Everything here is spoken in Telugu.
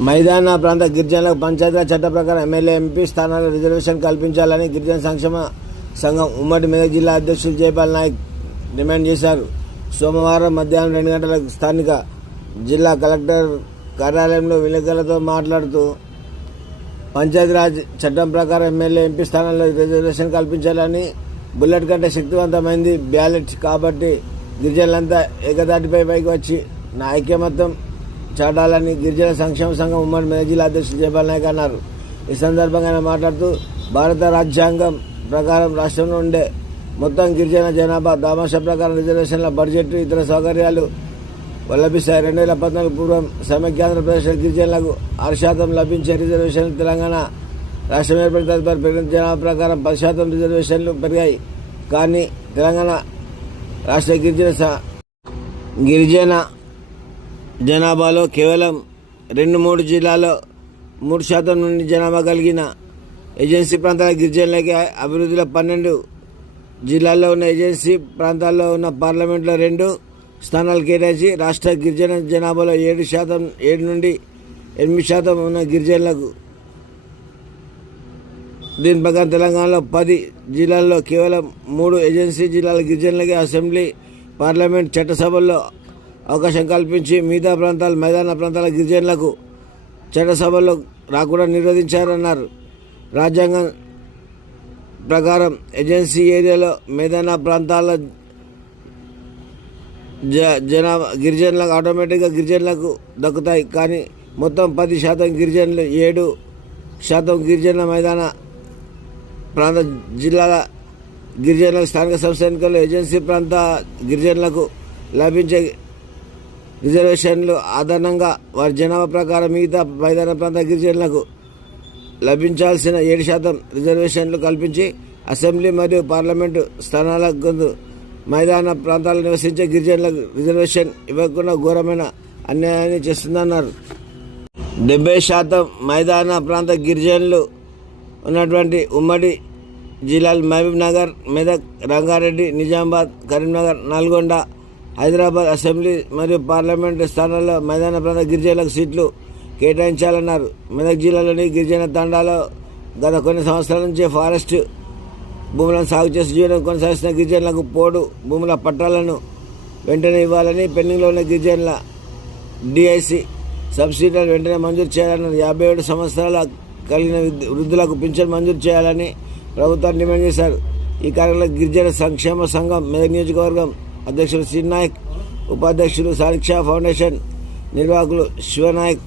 మైదాన ప్రాంత గిరిజనులకు పంచాయతీరాజ్ చట్ట ప్రకారం ఎమ్మెల్యే ఎంపీ స్థానాల్లో రిజర్వేషన్ కల్పించాలని గిరిజన సంక్షేమ సంఘం ఉమ్మడి మెదక్ జిల్లా అధ్యక్షులు జయపాల్ నాయక్ డిమాండ్ చేశారు. సోమవారం మధ్యాహ్నం రెండు గంటలకు స్థానిక జిల్లా కలెక్టర్ కార్యాలయంలో విలేకరులతో మాట్లాడుతూ పంచాయతీరాజ్ చట్టం ప్రకారం ఎమ్మెల్యే ఎంపీ స్థానాల్లో రిజర్వేషన్ కల్పించాలని బుల్లెట్ కంటే శక్తివంతమైంది బ్యాలెట్ కాబట్టి గిరిజనులంతా ఏకదాటిపై పైకి వచ్చి నా ఐక్యమత్యం చాటాలని గిరిజన సంక్షేమ సంఘం ఉమ్మడి మెదక్ జిల్లా అధ్యక్షులు జయపాల్ నాయక్ అన్నారు. ఈ సందర్భంగా ఆయన మాట్లాడుతూ భారత రాజ్యాంగం ప్రకారం రాష్ట్రంలో ఉండే మొత్తం గిరిజన జనాభా దామాష ప్రకారం రిజర్వేషన్ల బడ్జెట్ ఇతర సౌకర్యాలు లభిస్తాయి రెండు వేల పద్నాలుగు పూర్వం సమైక్యాంధ్రప్రదేశ్ గిరిజనులకు ఆరు శాతం లభించే రిజర్వేషన్లు తెలంగాణ రాష్ట్రం ఏర్పడిన తదుపరి పెరిగిన జనాభా ప్రకారం పది శాతం రిజర్వేషన్లు పెరిగాయి. కానీ తెలంగాణ రాష్ట్ర గిరిజన గిరిజన జనాభాలో కేవలం రెండు మూడు జిల్లాలో మూడు శాతం నుండి జనాభా కలిగిన ఏజెన్సీ ప్రాంతాల గిరిజనులకి అభివృద్ధిలో పన్నెండు జిల్లాల్లో ఉన్న ఏజెన్సీ ప్రాంతాల్లో ఉన్న పార్లమెంట్లో రెండు స్థానాలు కేటాయించి రాష్ట్ర గిరిజన జనాభాలో ఏడు శాతం ఏడు నుండి ఎనిమిది శాతం ఉన్న గిరిజనులకు దీని ప్రకారం తెలంగాణలో పది జిల్లాల్లో కేవలం మూడు ఏజెన్సీ జిల్లాల గిరిజనులకి అసెంబ్లీ పార్లమెంట్ చట్టసభల్లో అవకాశం కల్పించి మిగతా ప్రాంతాల మైదాన ప్రాంతాల గిరిజనులకు చట్టసభల్లో రాకుండా నిరోధించారన్నారు. రాజ్యాంగం ప్రకారం ఏజెన్సీ ఏరియాలో మైదాన ప్రాంతాల జ జనాభా గిరిజనులకు ఆటోమేటిక్గా గిరిజనులకు దక్కుతాయి. కానీ మొత్తం పది శాతం గిరిజనులు ఏడు శాతం గిరిజన మైదాన ప్రాంత జిల్లాల గిరిజనులకు స్థానిక సంస్థ ఎన్నికల్లో ఏజెన్సీ ప్రాంత గిరిజనులకు లభించే రిజర్వేషన్లు అదనంగా వారి జనాభా ప్రకారం మిగతా మైదాన ప్రాంత గిరిజనులకు లభించాల్సిన ఏడు శాతం రిజర్వేషన్లు కల్పించి అసెంబ్లీ మరియు పార్లమెంటు స్థానాలకు మైదాన ప్రాంతాల్లో నివసించే గిరిజనులకు రిజర్వేషన్ ఇవ్వకుండా ఘోరమైన అన్యాయాన్ని చేస్తుందన్నారు. డెబ్బై శాతం మైదాన ప్రాంత గిరిజనులు ఉన్నటువంటి ఉమ్మడి జిల్లాలు మహబూబ్ నగర్ మెదక్ రంగారెడ్డి నిజామాబాద్ కరీంనగర్ నల్గొండ హైదరాబాద్ అసెంబ్లీ మరియు పార్లమెంటు స్థానాల్లో మైదాన ప్రాంత గిరిజనులకు సీట్లు కేటాయించాలన్నారు. మెదక్ జిల్లాలోని గిరిజన తండాలో గత కొన్ని సంవత్సరాల నుంచి ఫారెస్ట్ భూములను సాగు చేసి జీవనం కొనసాగిస్తున్న గిరిజనులకు పోడు భూముల పట్టాలను వెంటనే ఇవ్వాలని పెండింగ్లో ఉన్న గిరిజనుల డిఐసి సబ్సిడీలను వెంటనే మంజూరు చేయాలని యాభై ఏడు సంవత్సరాల కలిగిన వృద్ధులకు పింఛన్ మంజూరు చేయాలని ప్రభుత్వాన్ని డిమాండ్ చేశారు. ఈ కార్యక్రమంలో గిరిజన సంక్షేమ సంఘం మెదక్ నియోజకవర్గం అధ్యక్షుడు శ్రీనాయక్ ఉపాధ్యక్షులు సారిక్షా ఫౌండేషన్ నిర్వాహకులు శివనాయక్